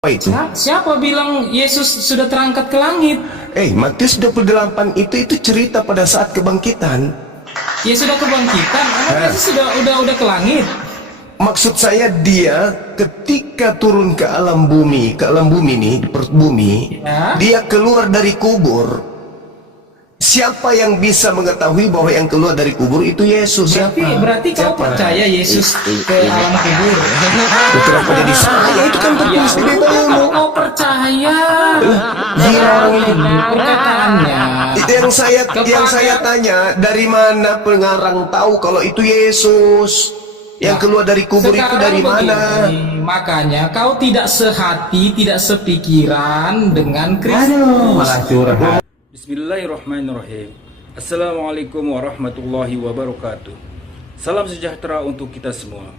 Apa itu? Siapa bilang Yesus sudah terangkat ke langit? Matius 28 itu cerita pada saat kebangkitan. Ya sudah kebangkitan, emang Yesus udah ke langit. Maksud saya dia ketika turun ke alam bumi nih, di perut bumi, Ya. dia keluar dari kubur. Siapa yang bisa mengetahui bahwa yang keluar dari kubur itu Yesus? Berarti kau percaya Yesus ke alam kubur? Kenapa jadi saya? Itu kan tertulis di Bible. Kau percaya? Gila orang itu. Perkataannya. Yang saya tanya, dari mana pengarang tahu kalau itu Yesus? Yang keluar dari kubur itu dari mana? Begini, makanya kau tidak sehati, tidak sepikiran dengan Kristus. Malah curhat. Bismillahirrahmanirrahim. Assalamualaikum warahmatullahi wabarakatuh. Salam sejahtera untuk kita semua.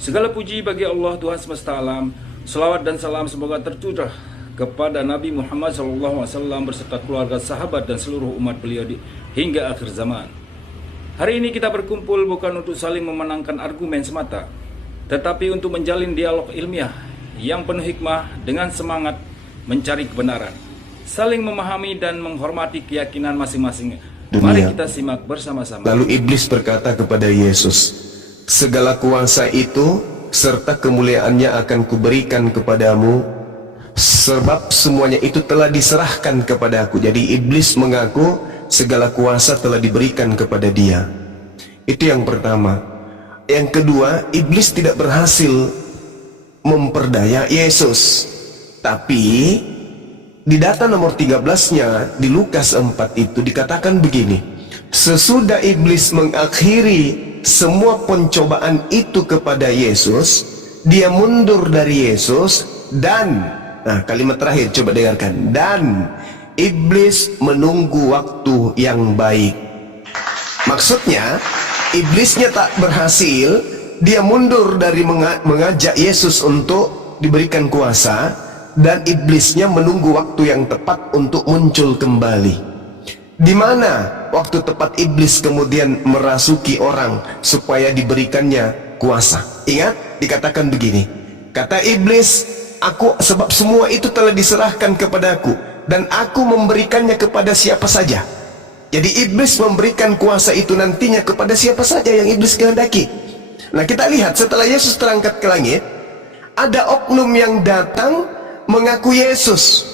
Segala puji bagi Allah Tuhan semesta alam. Selawat dan salam semoga tercurah kepada Nabi Muhammad SAW berserta keluarga, sahabat dan seluruh umat beliau hingga akhir zaman. Hari ini kita berkumpul bukan untuk saling memenangkan argumen semata, tetapi untuk menjalin dialog ilmiah yang penuh hikmah dengan semangat mencari kebenaran, saling memahami dan menghormati keyakinan masing-masing. Mari kita simak bersama-sama. Lalu iblis berkata kepada Yesus, segala kuasa itu serta kemuliaannya akan kuberikan kepadamu, sebab semuanya itu telah diserahkan kepadaku. Jadi iblis mengaku segala kuasa telah diberikan kepada dia. Itu yang pertama. Yang kedua, iblis tidak berhasil memperdaya Yesus. Tapi di data nomor 13-nya di Lukas 4 itu dikatakan begini, sesudah iblis mengakhiri semua pencobaan itu kepada Yesus, dia mundur dari Yesus dan, nah kalimat terakhir coba dengarkan, dan iblis menunggu waktu yang baik. Maksudnya iblisnya tak berhasil, dia mundur dari mengajak Yesus untuk diberikan kuasa, dan iblisnya menunggu waktu yang tepat untuk muncul kembali. Di mana waktu tepat iblis kemudian merasuki orang supaya diberikannya kuasa? Ingat, dikatakan begini, kata iblis, sebab semua itu telah diserahkan kepadaku dan aku memberikannya kepada siapa saja. Jadi iblis memberikan kuasa itu nantinya kepada siapa saja yang iblis kehendaki. Nah, kita lihat setelah Yesus terangkat ke langit, ada oknum yang datang mengaku Yesus.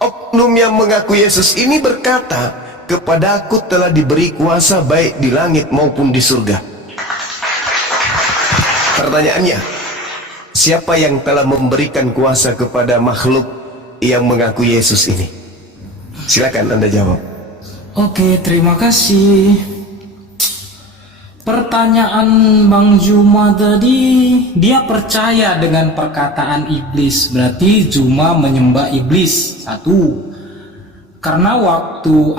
Oknum yang mengaku Yesus ini berkata, kepadaku telah diberi kuasa baik di langit maupun di surga. Pertanyaannya, siapa yang telah memberikan kuasa kepada makhluk yang mengaku Yesus ini? Silakan Anda jawab. Oke, terima kasih. Pertanyaan Bang Juma tadi, dia percaya dengan perkataan iblis, berarti Juma menyembah iblis. Satu, karena waktu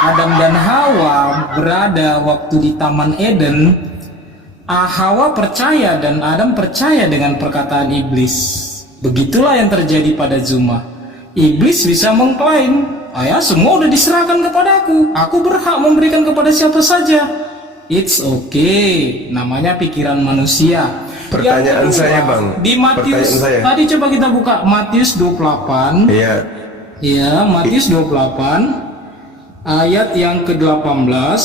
Adam dan Hawa berada waktu di Taman Eden, Hawa percaya dan Adam percaya dengan perkataan iblis. Begitulah yang terjadi pada Juma. Iblis bisa mengklaim, semua udah diserahkan kepadaku, aku berhak memberikan kepada siapa saja. It's okay, namanya pikiran manusia. Pertanyaan kedua, saya Bang, di Matius tadi coba kita buka Matius 28. Iya, Matius 28 ayat yang ke-18.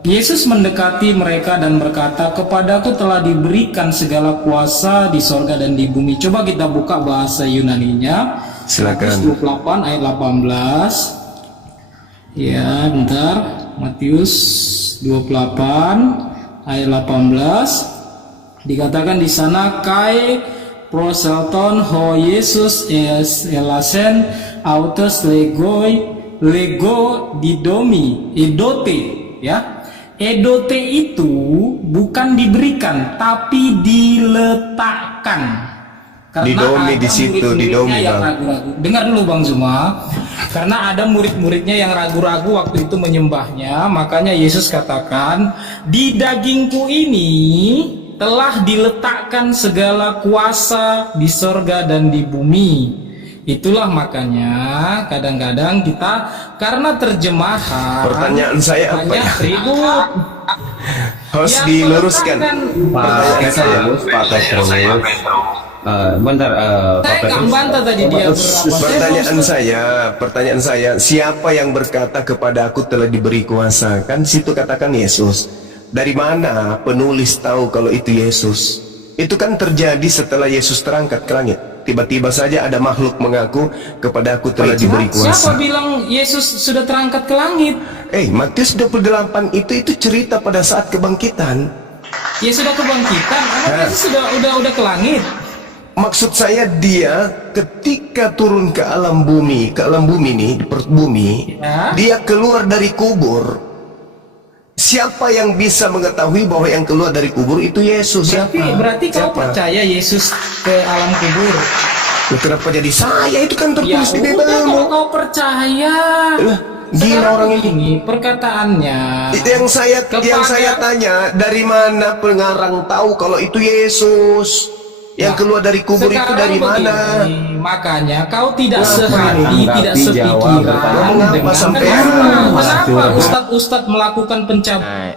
Yesus mendekati mereka dan berkata, kepadaku telah diberikan segala kuasa di sorga dan di bumi. Coba kita buka bahasa Yunaninya. Silakan. Matius 28 ayat 18. Ya, bentar. Matius 28 ayat 18. Dikatakan di sana, kai proselton ho Yesus elasen autos lego didomi edote, ya. Edote itu bukan diberikan tapi diletakkan. Karena didomi di situ, didomi yang ragu-ragu. Dengar dulu Bang Zuma. Karena ada murid-muridnya yang ragu-ragu waktu itu menyembahnya, makanya Yesus katakan, di dagingku ini telah diletakkan segala kuasa di sorga dan di bumi. Itulah makanya kadang-kadang kita karena terjemahan, pertanyaan saya apa ya? ribut. Harus Yang diluruskan. meletakkan- Pak Petrus. Bentar, Pak Saya nggak Petrus. bantah tadi dia berapa. Pertanyaan saya, siapa yang berkata kepada aku telah diberi kuasa? Kan situ katakan Yesus. Dari mana penulis tahu kalau itu Yesus? Itu kan terjadi setelah Yesus terangkat ke langit. Tiba-tiba saja ada makhluk mengaku kepada aku telah diberi Siapa kuasa. bilang Yesus sudah terangkat ke langit? Matius 28 itu cerita pada saat kebangkitan. Ya sudah kebangkitan. Emang Yesus udah ke langit? Maksud saya dia ketika turun ke alam bumi nih, di perut bumi, Ya. dia keluar dari kubur. Siapa yang bisa mengetahui bahwa yang keluar dari kubur itu Yesus? Berarti kau Siapa? percaya Yesus ke alam kubur? Loh, kenapa jadi saya? Itu kan Ya tertulis di udah, kalau Bible. kau percaya. Lah, gila Sekarang orang ini. begini, perkataannya. Yang saya tanya, dari mana pengarang tahu kalau itu Yesus? Yang Nah, keluar dari kubur itu sekarang dari mana? begini, makanya kau tidak Wah, sehati, tanggapi, tidak jawab, sepikiran ngomong apa dengan sampean? kenapa Ustadz melakukan pencabulan? Nah,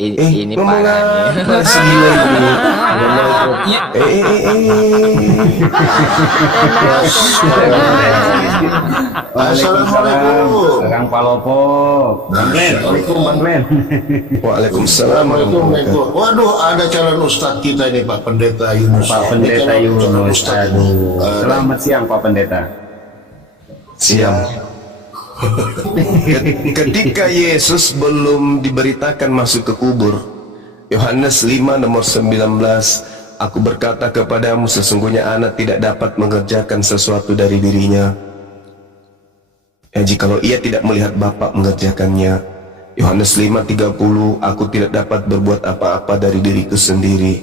ini ngomong parah nih. apa sih gila ini? Ya, Waalaikumsalam, Kang Palopo. Bang Glenn, Bang Glenn. Waalaikumsalam. Assalamualaikum. Waduh, ada calon ustadz kita ini Pak Pendeta Yunus. Pak Pendeta Ini calon Yunus. ustadz. Aduh. Selamat siang Pak Pendeta. Siang. Ketika Yesus belum diberitakan masuk ke kubur, Yohanes 5 nomor 19, aku berkata kepadamu sesungguhnya anak tidak dapat mengerjakan sesuatu dari dirinya, jikalau ia tidak melihat Bapa mengerjakannya. Yohanes 5:30, aku tidak dapat berbuat apa-apa dari diriku sendiri.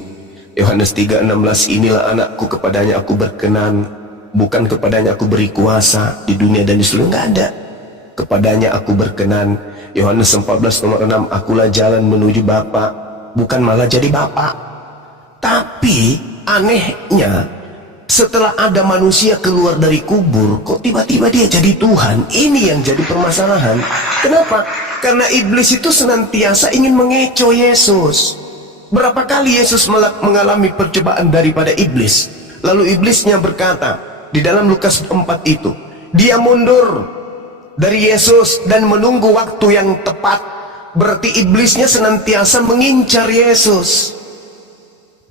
Yohanes 3:16, inilah anakku, kepadanya aku berkenan, bukan kepadanya aku beri kuasa di dunia dan di seluruh, nggak ada. Kepadanya aku berkenan. Yohanes 14 nomor 6, akulah jalan menuju Bapa, bukan malah jadi Bapa. Tapi anehnya, setelah ada manusia keluar dari kubur, kok tiba-tiba dia jadi Tuhan? Ini yang jadi permasalahan. Kenapa? Karena iblis itu senantiasa ingin mengecoh Yesus. Berapa kali Yesus mengalami percobaan daripada iblis? Lalu iblisnya berkata, di dalam Lukas 4 itu, dia mundur dari Yesus dan menunggu waktu yang tepat. Berarti iblisnya senantiasa mengincar Yesus.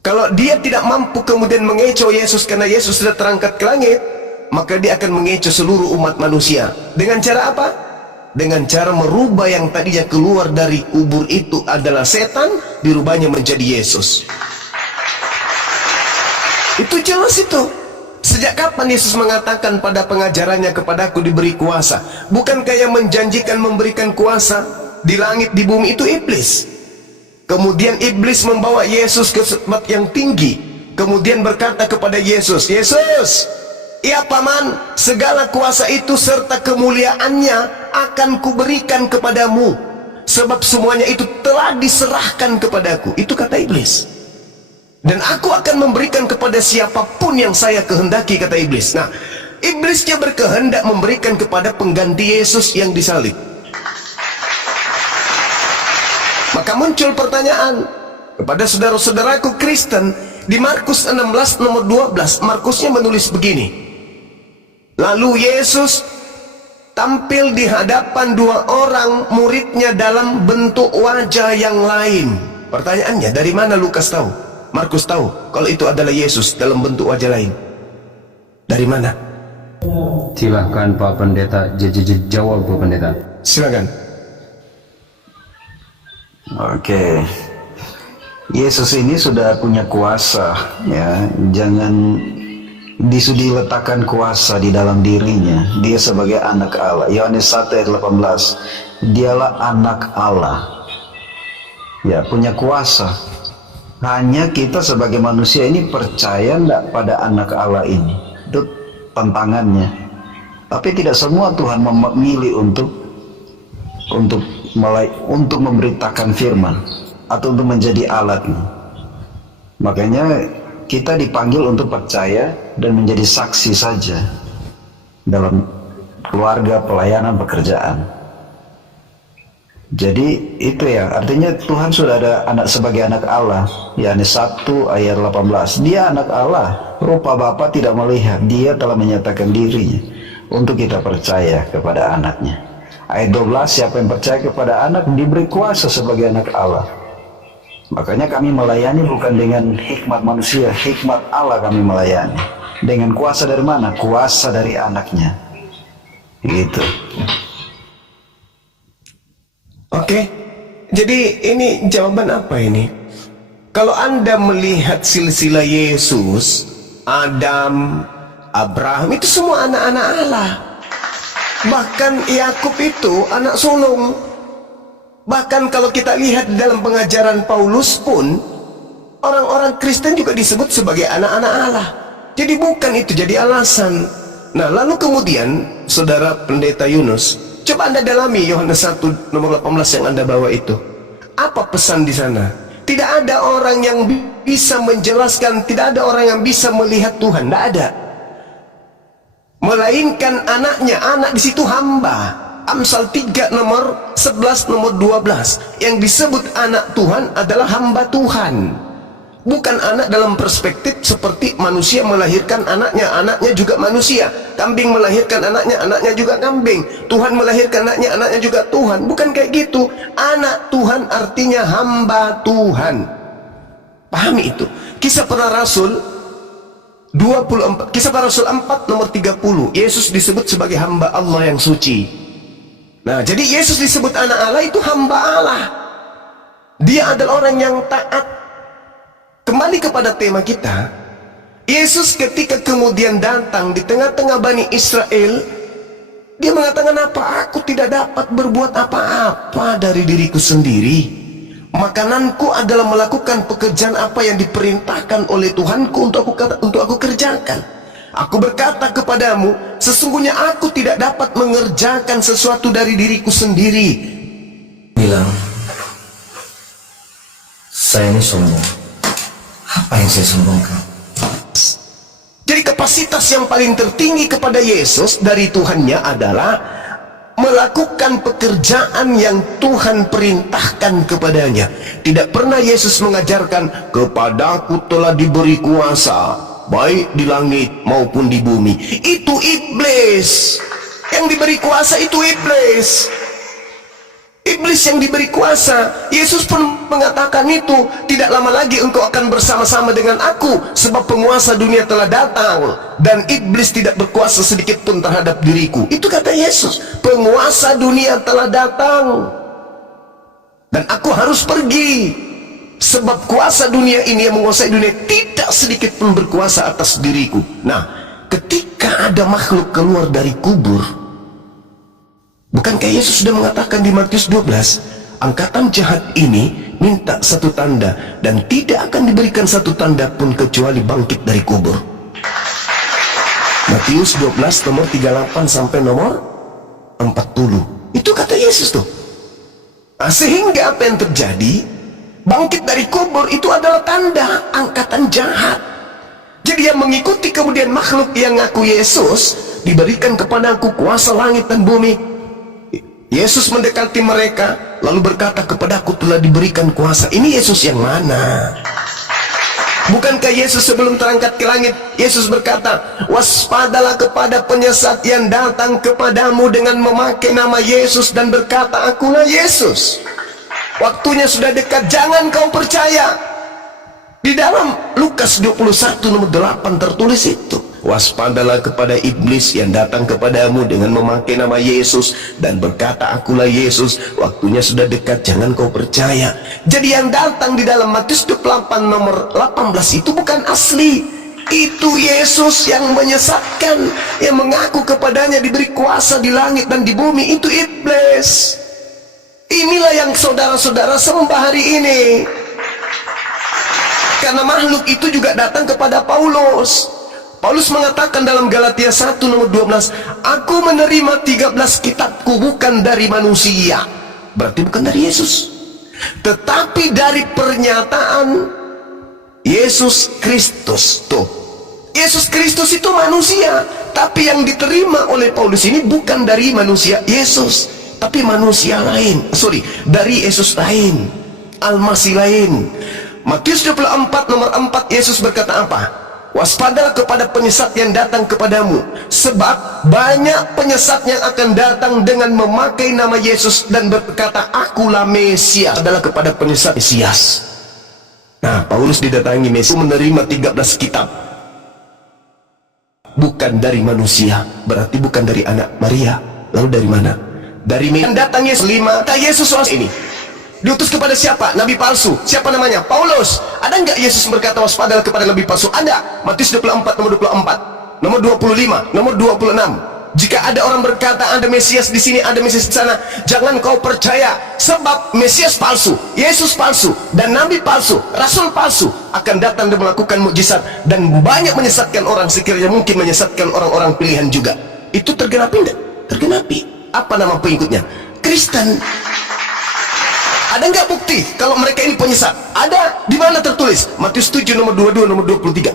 Kalau dia tidak mampu kemudian mengecoh Yesus karena Yesus sudah terangkat ke langit, maka dia akan mengecoh seluruh umat manusia. Dengan cara apa? Dengan cara merubah yang tadinya keluar dari kubur itu adalah setan, dirubahnya menjadi Yesus. Itu jelas itu. Sejak kapan Yesus mengatakan pada pengajarannya, kepadaku diberi kuasa? Bukankah yang menjanjikan memberikan kuasa di langit di bumi itu iblis? Kemudian iblis membawa Yesus ke tempat yang tinggi, kemudian berkata kepada Yesus, Yesus, ya paman, segala kuasa itu serta kemuliaannya akan kuberikan kepadamu, sebab semuanya itu telah diserahkan kepadaku. Itu kata iblis. Dan aku akan memberikan kepada siapapun yang saya kehendaki, kata iblis. Nah, iblisnya berkehendak memberikan kepada pengganti Yesus yang disalib. Maka muncul pertanyaan kepada saudara-saudaraku Kristen di Markus 16 nomor 12. Markusnya menulis begini. Lalu Yesus tampil di hadapan dua orang muridnya dalam bentuk wajah yang lain. Pertanyaannya, dari mana Lukas tahu? Markus tahu kalau itu adalah Yesus dalam bentuk wajah lain. Dari mana? Silahkan Pak Pendeta, jawab Pak Pendeta. Silakan. Oke. Yesus ini sudah punya kuasa, ya. Jangan disudi letakkan kuasa di dalam dirinya. Dia sebagai anak Allah. Yohanes 1 ayat 18. Dialah anak Allah. Ya, punya kuasa. Hanya kita sebagai manusia ini percaya enggak pada anak Allah ini. Itu tantangannya. Tapi tidak semua Tuhan memilih untuk memberitakan firman atau untuk menjadi alatnya. Makanya kita dipanggil untuk percaya dan menjadi saksi saja dalam keluarga, pelayanan, pekerjaan. Jadi itu ya, artinya Tuhan sudah ada anak sebagai anak Allah. Yohanes 1 ayat 18. Dia anak Allah, rupa Bapa tidak melihat, dia telah menyatakan dirinya untuk kita percaya kepada anaknya. Ayat 12, siapa yang percaya kepada anak diberi kuasa sebagai anak Allah. Makanya kami melayani bukan dengan hikmat manusia, hikmat Allah kami melayani. Dengan kuasa dari mana? Kuasa dari anaknya. Gitu. Oke, jadi ini jawaban apa ini? Kalau Anda melihat silsilah Yesus, Adam, Abraham, itu semua anak-anak Allah. Bahkan Yakub itu anak sulung. Bahkan kalau kita lihat di dalam pengajaran Paulus pun, orang-orang Kristen juga disebut sebagai anak-anak Allah. Jadi bukan itu jadi alasan. Nah, lalu kemudian Saudara Pendeta Yunus, coba Anda dalami Yohanes 1 nomor 18 yang Anda bawa itu. Apa pesan di sana? Tidak ada orang yang bisa menjelaskan, tidak ada orang yang bisa melihat Tuhan, tidak ada. Melainkan anaknya, anak di situ hamba. Amsal 3 nomor 11 nomor 12. Yang disebut anak Tuhan adalah hamba Tuhan. Bukan anak dalam perspektif seperti manusia melahirkan anaknya, anaknya juga manusia. Kambing melahirkan anaknya, anaknya juga kambing. Tuhan melahirkan anaknya, anaknya juga Tuhan. Bukan kayak gitu. Anak Tuhan artinya hamba Tuhan. Pahami itu. Kisah para Rasul 24, Kisah para Rasul 4 nomor 30. Yesus disebut sebagai hamba Allah yang suci. Nah, jadi Yesus disebut anak Allah itu hamba Allah. Dia adalah orang yang taat. Kembali kepada tema kita, Yesus ketika kemudian datang di tengah-tengah Bani Israel, dia mengatakan apa? Aku tidak dapat berbuat apa-apa dari diriku sendiri. Makananku adalah melakukan pekerjaan apa yang diperintahkan oleh Tuhanku untuk aku kerjakan. Aku berkata kepadamu, sesungguhnya aku tidak dapat mengerjakan sesuatu dari diriku sendiri. Bilang, saya ini sombong. Apa yang saya sombongkan? Jadi kapasitas yang paling tertinggi kepada Yesus dari Tuhannya adalah melakukan pekerjaan yang Tuhan perintahkan kepadanya. Tidak pernah Yesus mengajarkan, kepadaku telah diberi kuasa, baik di langit maupun di bumi. Itu iblis. Yang diberi kuasa itu iblis. Iblis yang diberi kuasa. Yesus pun mengatakan itu, tidak lama lagi engkau akan bersama-sama dengan aku, sebab penguasa dunia telah datang dan iblis tidak berkuasa sedikit pun terhadap diriku. Itu kata Yesus, penguasa dunia telah datang dan aku harus pergi, sebab kuasa dunia ini yang menguasai dunia tidak sedikit pun berkuasa atas diriku. Nah, ketika ada makhluk keluar dari kubur, bukankah Yesus sudah mengatakan di Matius 12, angkatan jahat ini minta satu tanda dan tidak akan diberikan satu tanda pun kecuali bangkit dari kubur. Matius 12 nomor 38 sampai nomor 40. Itu kata Yesus tuh. Nah, sehingga apa yang terjadi? Bangkit dari kubur itu adalah tanda angkatan jahat. Jadi yang mengikuti kemudian makhluk yang ngaku Yesus, diberikan kepadaku kuasa langit dan bumi. Yesus mendekati mereka lalu berkata, kepadaku telah diberikan kuasa. Ini Yesus yang mana? Bukankah Yesus sebelum terangkat ke langit, Yesus berkata, waspadalah kepada penyesat yang datang kepadamu dengan memakai nama Yesus dan berkata, akulah Yesus. Waktunya sudah dekat, jangan kau percaya. Di dalam Lukas 21 nomor 8 tertulis itu, waspadalah kepada iblis yang datang kepadamu dengan memakai nama Yesus dan berkata, akulah Yesus. Waktunya sudah dekat, jangan kau percaya. Jadi yang datang di dalam Matius 28 nomor 18 itu bukan asli. Itu Yesus yang menyesatkan, yang mengaku kepadanya diberi kuasa di langit dan di bumi. Itu iblis. Inilah yang saudara-saudara sembah hari ini. Karena makhluk itu juga datang kepada Paulus. Paulus mengatakan dalam Galatia 1 nomor 12, aku menerima 13 kitabku bukan dari manusia. Berarti bukan dari Yesus, tetapi dari pernyataan Yesus Kristus. Tuh, Yesus Kristus itu manusia, tapi yang diterima oleh Paulus ini bukan dari manusia Yesus, tapi manusia lain. Dari Yesus lain, Al-Masih lain. Matius 24 nomor 4, Yesus berkata apa? Waspadalah kepada penyesat yang datang kepadamu, sebab banyak penyesat yang akan datang dengan memakai nama Yesus dan berkata, akulah Mesias. Adalah kepada penyesat Mesias. Nah, Paulus didatangi Mesias, menerima 13 kitab. Bukan dari manusia, berarti bukan dari anak Maria. Lalu dari mana? Dari Mesias. Datang Yesus 5, kata Yesus ini diutus kepada siapa? Nabi palsu. Siapa namanya? Paulus. Ada nggak Yesus berkata waspadalah kepada nabi palsu? Ada. Matius 24 nomor 24, nomor 25, nomor 26. Jika ada orang berkata ada Mesias di sini, ada Mesias di sana, jangan kau percaya, sebab Mesias palsu, Yesus palsu, dan nabi palsu, rasul palsu akan datang dan melakukan mukjizat dan banyak menyesatkan orang, sekiranya mungkin menyesatkan orang-orang pilihan juga. Itu tergenapi enggak? Tergenapi. Apa nama pengikutnya? Kristen. Ada nggak bukti kalau mereka ini penyesat? Ada. Di mana tertulis? Matius 7 nomor 22 nomor 23.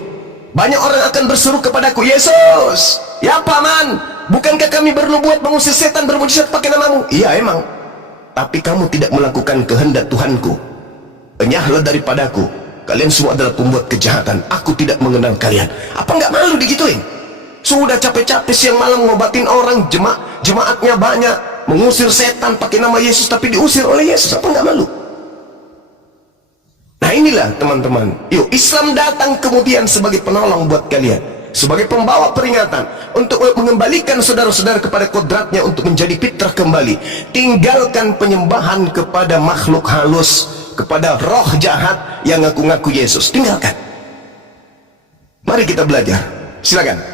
Banyak orang akan berseru kepadaku, Yesus, ya Paman, bukankah kami bernubuat mengusir setan bermujizat pakai namamu? Iya emang. Tapi kamu tidak melakukan kehendak Tuhanku. Enyahlah daripadaku. Kalian semua adalah pembuat kejahatan. Aku tidak mengenal kalian. Apa nggak malu digituin? Sudah capek-capek siang malam ngobatin orang, jemaatnya banyak, mengusir setan pakai nama Yesus, tapi diusir oleh Yesus. Apa nggak malu? Nah inilah teman-teman, yuk Islam datang kemudian sebagai penolong buat kalian, sebagai pembawa peringatan untuk mengembalikan saudara-saudara kepada kodratnya untuk menjadi fitrah kembali. Tinggalkan penyembahan kepada makhluk halus, kepada roh jahat yang ngaku-ngaku Yesus. Tinggalkan. Mari kita belajar. Silakan.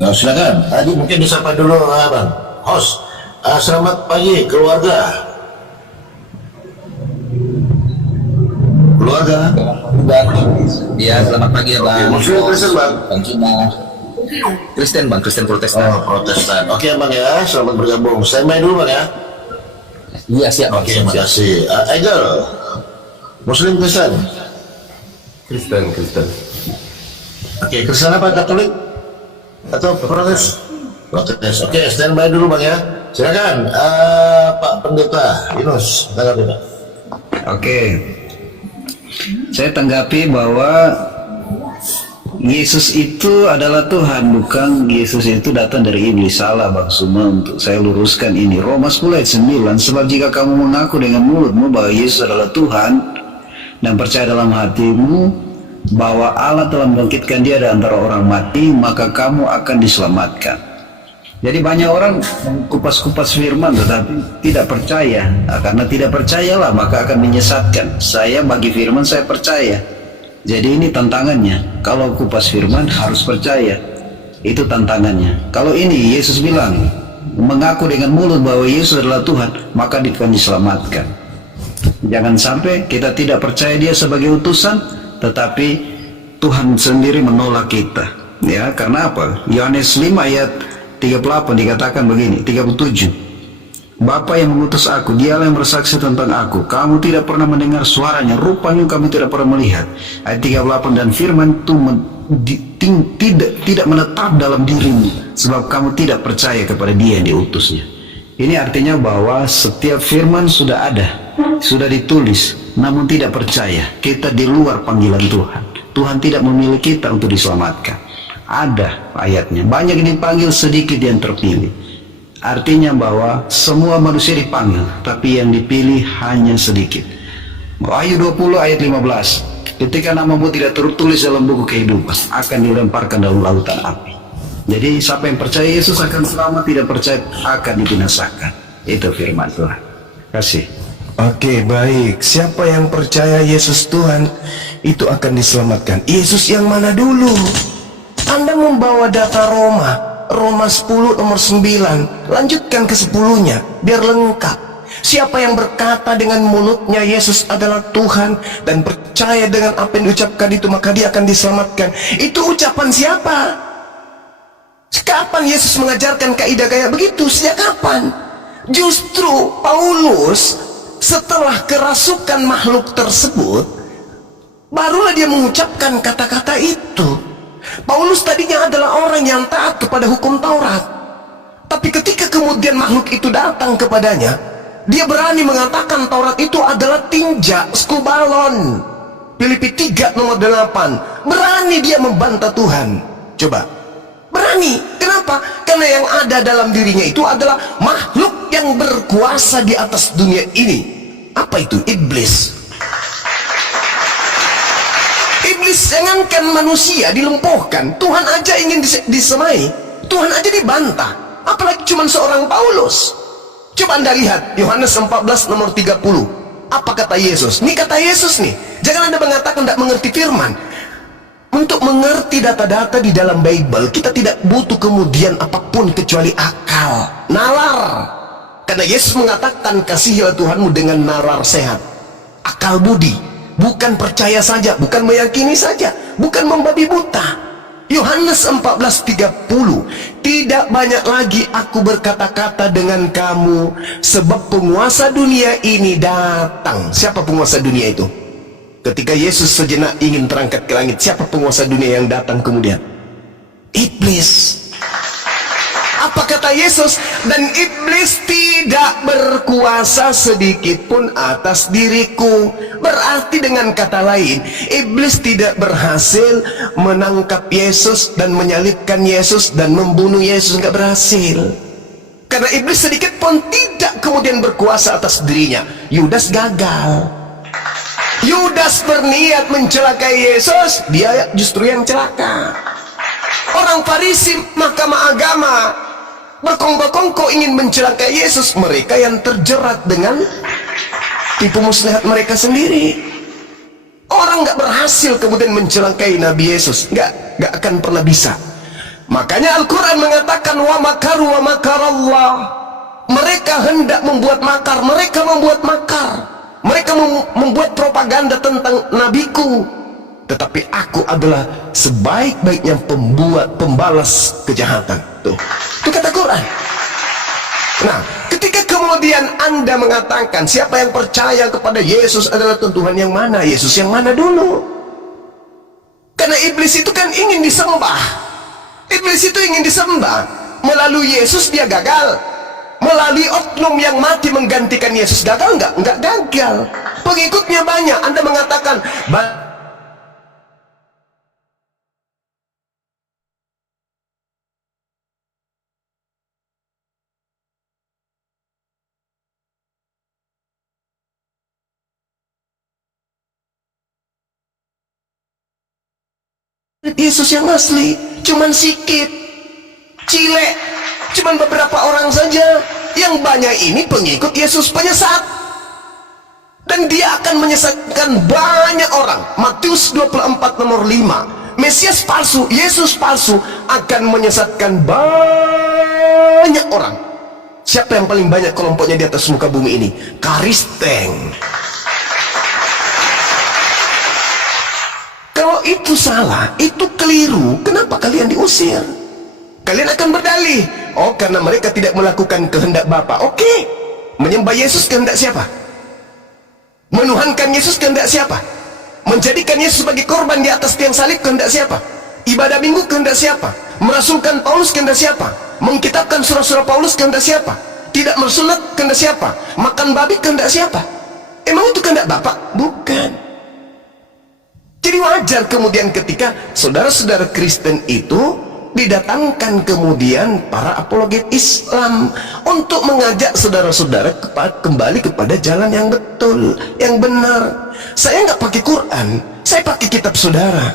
Nah, silakan. Tadi mungkin disapa dulu Bang host. Selamat pagi keluarga. Keluarga. Ya, selamat pagi ya Bang. Muslim Kristen Bang. Bang Cina. Kristen Bang, Kristen Protestan. Oh, Protestan. Oke Bang ya, selamat bergabung. Saya main dulu Bang ya. Iya siap. Oke, terima kasih. Angel, Muslim Kristen. Kristen. Oke, Kristen apa? Katolik? Atau Protes? Protes. Oke, standby dulu Bang ya. Silakan Pak Pendeta Yunus, tanggapi Pak. Oke, saya tanggapi bahwa Yesus itu adalah Tuhan, bukan Yesus itu datang dari iblis. Salah Bang Suma, untuk saya luruskan ini. Roma 10 ayat 9, sebab jika kamu mengaku dengan mulutmu bahwa Yesus adalah Tuhan dan percaya dalam hatimu bahwa Allah telah membangkitkan dia dari antara orang mati, maka kamu akan diselamatkan. Jadi banyak orang kupas-kupas firman tetapi tidak percaya. Nah, karena tidak percayalah maka akan menyesatkan. Saya bagi firman saya percaya. Jadi ini tantangannya. Kalau kupas firman harus percaya. Itu tantangannya. Kalau ini Yesus bilang mengaku dengan mulut bahwa Yesus adalah Tuhan, maka dia akan diselamatkan. Jangan sampai kita tidak percaya dia sebagai utusan, tetapi Tuhan sendiri menolak kita. Ya, karena apa? Yohanes 5 ayat 38 dikatakan begini, 37. Bapa yang mengutus aku, dialah yang bersaksi tentang aku. Kamu tidak pernah mendengar suaranya, rupanya kamu tidak pernah melihat. Ayat 38, dan firman itu tidak menetap dalam dirimu, sebab kamu tidak percaya kepada dia yang diutusnya. Ini artinya bahwa setiap firman sudah ada, sudah ditulis, namun tidak percaya. Kita di luar panggilan Tuhan. Tuhan tidak memilih kita untuk diselamatkan. Ada ayatnya, banyak yang dipanggil, sedikit yang terpilih. Artinya bahwa semua manusia dipanggil, tapi yang dipilih hanya sedikit. Wahyu 20 ayat 15, ketika namamu tidak tertulis dalam buku kehidupan, akan dilemparkan dalam lautan api. Jadi siapa yang percaya Yesus akan selamat, tidak percaya akan dibinasakan. Itu firman Tuhan. Terima kasih. Oke, baik. Siapa yang percaya Yesus Tuhan, itu akan diselamatkan. Yesus yang mana dulu? Anda membawa data Roma 10 nomor 9. Lanjutkan ke 10-nya, biar lengkap. Siapa yang berkata dengan mulutnya Yesus adalah Tuhan dan percaya dengan apa yang diucapkan itu, maka dia akan diselamatkan. Itu ucapan siapa? Kapan Yesus mengajarkan kaidah kayak begitu? Sejak kapan? Justru Paulus setelah kerasukan makhluk tersebut, Barulah dia mengucapkan kata-kata itu. Paulus tadinya adalah orang yang taat kepada hukum Taurat, tapi ketika kemudian makhluk itu datang kepadanya, dia berani mengatakan Taurat itu adalah tinja, skubalon. Filipi 3 nomor 8. Berani dia membantah Tuhan. Coba, berani. Kenapa? Karena yang ada dalam dirinya itu adalah makhluk yang berkuasa di atas dunia ini. Apa itu? Iblis. Iblis jangankan manusia dilumpuhkan, Tuhan aja ingin disemai, Tuhan aja dibantah, apalagi cuma seorang Paulus. Coba Anda lihat Yohanes 14 nomor 30. Apa kata Yesus? Ini kata Yesus nih. Jangan Anda mengatakan tidak mengerti firman. Untuk mengerti data-data di dalam Bible, kita tidak butuh kemudian apapun kecuali akal, nalar. Karena Yesus mengatakan, kasihilah Tuhanmu dengan nalar sehat, akal budi, bukan percaya saja, bukan meyakini saja, bukan membabi buta. Yohanes 14:30, tidak banyak lagi aku berkata-kata dengan kamu, sebab penguasa dunia ini datang. Siapa penguasa dunia itu? Ketika Yesus sejenak ingin terangkat ke langit, siapa penguasa dunia yang datang kemudian? Iblis. Apa kata Yesus? Dan iblis tidak berkuasa sedikit pun atas diriku. Berarti dengan kata lain, iblis tidak berhasil menangkap Yesus dan menyalibkan Yesus dan membunuh Yesus. Nggak berhasil. Karena iblis sedikit pun tidak kemudian berkuasa atas dirinya. Yudas gagal. Yudas berniat mencelakai Yesus, dia justru yang celaka. Orang Farisi, mahkamah agama, berkongkol-kongkol ingin mencelakai Yesus. Mereka yang terjerat dengan tipu muslihat mereka sendiri. Orang nggak berhasil kemudian mencelakai Nabi Yesus, nggak akan pernah bisa. Makanya Al-Quran mengatakan wa makaru wa makarallah. Mereka hendak membuat makar, mereka membuat makar, mereka membuat propaganda tentang nabiku, tetapi aku adalah sebaik-baiknya pembalas kejahatan. Tuh, itu kata Quran. Nah, ketika kemudian Anda mengatakan siapa yang percaya kepada Yesus adalah Tuhan yang mana, Yesus yang mana dulu? Karena iblis itu kan ingin disembah. Iblis itu ingin disembah. Melalui Yesus dia gagal. Melalui oknum yang mati menggantikan Yesus gagal enggak? Enggak gagal. Pengikutnya banyak. Anda mengatakan Yesus yang asli cuman sikit, cilek, cuman beberapa orang saja. Yang banyak ini pengikut Yesus penyesat, dan dia akan menyesatkan banyak orang. Matius 24 nomor 5. Mesias palsu, Yesus palsu akan menyesatkan banyak orang. Siapa yang paling banyak kelompoknya di atas muka bumi ini? Kristen. Kalau itu salah, itu keliru, kenapa kalian diusir? Kalian akan berdalih, oh karena mereka tidak melakukan kehendak Bapa. Oke, menyembah Yesus kehendak siapa? Menuhankan Yesus kehendak siapa? Menjadikan Yesus sebagai korban di atas tiang salib kehendak siapa? Ibadah minggu kehendak siapa? Merasulkan Paulus kehendak siapa? Mengkitabkan surah-surah Paulus kehendak siapa? Tidak bersunat kehendak siapa? Makan babi kehendak siapa? Emang itu kehendak Bapa? Bukan. Jadi wajar kemudian ketika saudara-saudara Kristen itu didatangkan kemudian para apologet Islam untuk mengajak saudara-saudara kembali kepada jalan yang betul, yang benar. Saya nggak pakai Quran, saya pakai kitab saudara.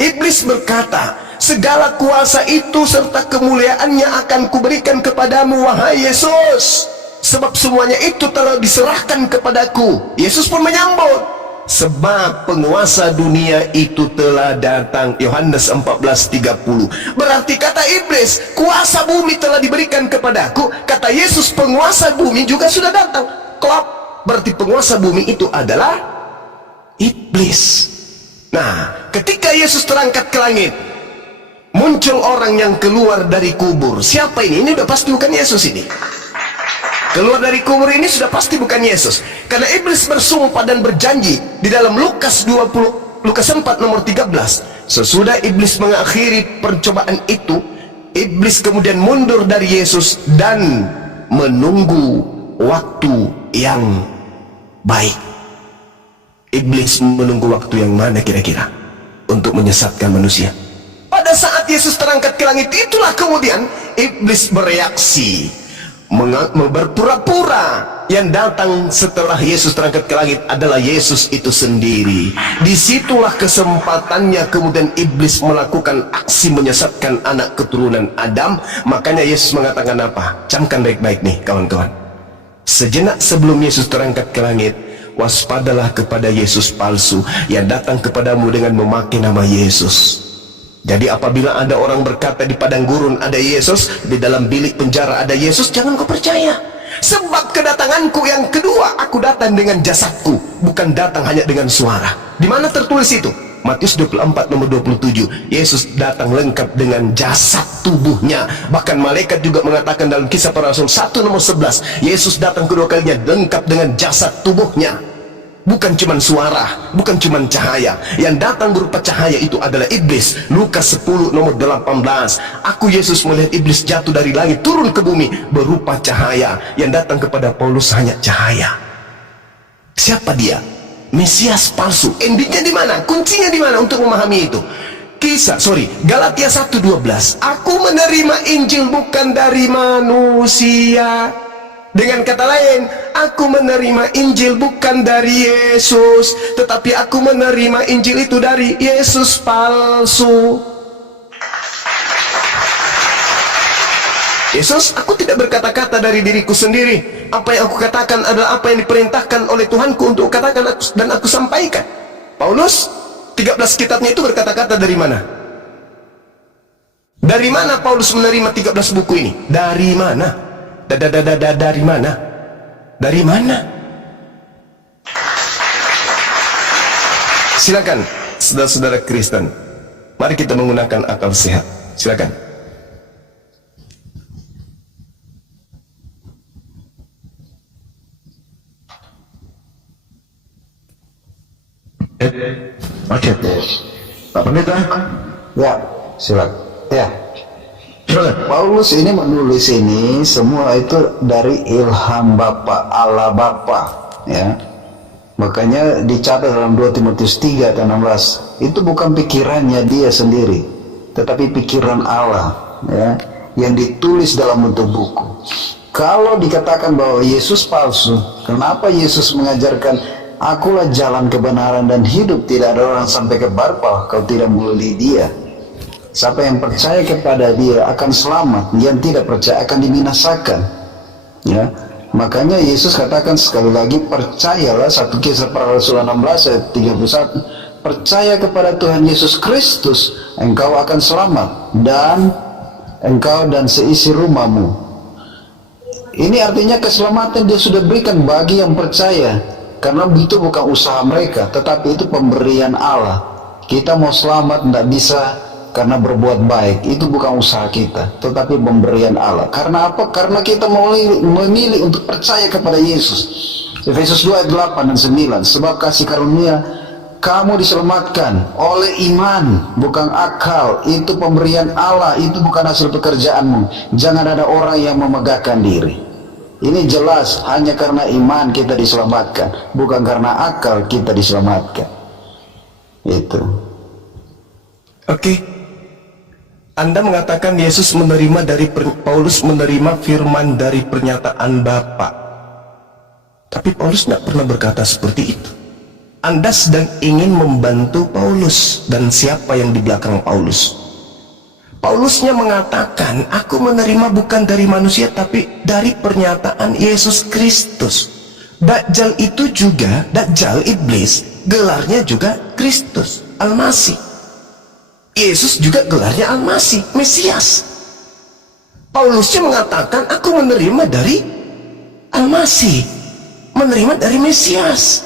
Iblis berkata, segala kuasa itu serta kemuliaannya akan kuberikan kepadamu, wahai Yesus, sebab semuanya itu telah diserahkan kepadaku. Yesus pun menyambut, sebab penguasa dunia itu telah datang. Yohanes 14:30. Berarti kata iblis, kuasa bumi telah diberikan kepadaku. Kata Yesus, penguasa bumi juga sudah datang. Klop. Berarti penguasa bumi itu adalah iblis. Nah, ketika Yesus terangkat ke langit, muncul orang yang keluar dari kubur. Siapa ini? Ini udah pasti bukan Yesus ini. Keluar dari kubur ini sudah pasti bukan Yesus. Karena iblis bersumpah dan berjanji di dalam Lukas 24 Lukas 4 nomor 13. Sesudah iblis mengakhiri percobaan itu, iblis kemudian mundur dari Yesus dan menunggu waktu yang baik. Iblis menunggu waktu yang mana kira-kira untuk menyesatkan manusia? Pada saat Yesus terangkat ke langit, itulah kemudian iblis bereaksi, berpura-pura. Yang datang setelah Yesus terangkat ke langit adalah Yesus itu sendiri. Disitulah kesempatannya kemudian iblis melakukan aksi menyesatkan anak keturunan Adam. Makanya Yesus mengatakan apa? Camkan baik-baik nih kawan-kawan. Sejenak sebelum Yesus terangkat ke langit, waspadalah kepada Yesus palsu yang datang kepadamu dengan memakai nama Yesus. Jadi apabila ada orang berkata di padang gurun ada Yesus, di dalam bilik penjara ada Yesus, jangan kau percaya. Sebab kedatanganku yang kedua, aku datang dengan jasadku, bukan datang hanya dengan suara. Di mana tertulis itu? Matius 24 nomor 27. Yesus datang lengkap dengan jasad tubuhnya. Bahkan malaikat juga mengatakan dalam Kisah Para Rasul 1 nomor 11, Yesus datang kedua kalinya lengkap dengan jasad tubuhnya. Bukan cuman suara, bukan cuman cahaya. Yang datang berupa cahaya itu adalah iblis. Lukas 10 nomor 18. Aku Yesus melihat iblis jatuh dari langit turun ke bumi berupa cahaya. Yang datang kepada Paulus hanya cahaya. Siapa dia? Mesias palsu. Endingnya di mana? Kuncinya di mana untuk memahami itu? Galatia 1:12. Aku menerima Injil bukan dari manusia. Dengan kata lain, aku menerima Injil bukan dari Yesus, tetapi aku menerima Injil itu dari Yesus palsu. Yesus, aku tidak berkata-kata dari diriku sendiri. Apa yang aku katakan adalah apa yang diperintahkan oleh Tuhanku untuk katakan dan aku sampaikan. Paulus, 13 kitabnya itu berkata-kata dari mana? Dari mana Paulus menerima 13 buku ini? Dari mana? Dari mana? Dari mana? Silakan, saudara-saudara Kristen, mari kita menggunakan akal sehat. Silakan. Oke, Pak Pendeta. Ya, silakan. Ya. Paulus ini menulis ini semua itu dari ilham Bapa, Allah Bapa, ya. Makanya dicatat dalam 2 Timotius 3 ayat 16. Itu bukan pikirannya dia sendiri, tetapi pikiran Allah, ya, yang ditulis dalam bentuk buku. Kalau dikatakan bahwa Yesus palsu, kenapa Yesus mengajarkan akulah jalan kebenaran dan hidup, tidak ada orang sampai ke Bapa kalau tidak melalui dia. Siapa yang percaya kepada dia akan selamat, yang tidak percaya akan dibinasakan, ya. Makanya Yesus katakan sekali lagi, percayalah, 1 Kisah Para Rasul 16 ayat 31, percaya kepada Tuhan Yesus Kristus, engkau akan selamat, dan engkau dan seisi rumahmu. Ini artinya keselamatan dia sudah berikan bagi yang percaya, karena itu bukan usaha mereka, tetapi itu pemberian Allah. Kita mau selamat tidak bisa karena berbuat baik, itu bukan usaha kita, tetapi pemberian Allah. Karena apa? Karena kita memilih untuk percaya kepada Yesus. Efesus 2 ayat 8 dan 9. Sebab kasih karunia kamu diselamatkan oleh iman, bukan akal. Itu pemberian Allah, itu bukan hasil pekerjaanmu. Jangan ada orang yang memegahkan diri. Ini jelas, hanya karena iman kita diselamatkan, bukan karena akal kita diselamatkan. Itu. Oke. Anda mengatakan Yesus menerima dari Paulus menerima firman dari pernyataan Bapa. Tapi Paulus tidak pernah berkata seperti itu. Anda sedang ingin membantu Paulus, dan siapa yang di belakang Paulus? Paulusnya mengatakan, aku menerima bukan dari manusia tapi dari pernyataan Yesus Kristus. Dajjal itu juga, Dajjal iblis, gelarnya juga Kristus, Al-Masih. Yesus juga gelarnya Al-Masih, Mesias. Paulusnya mengatakan, aku menerima dari Al-Masih, menerima dari Mesias.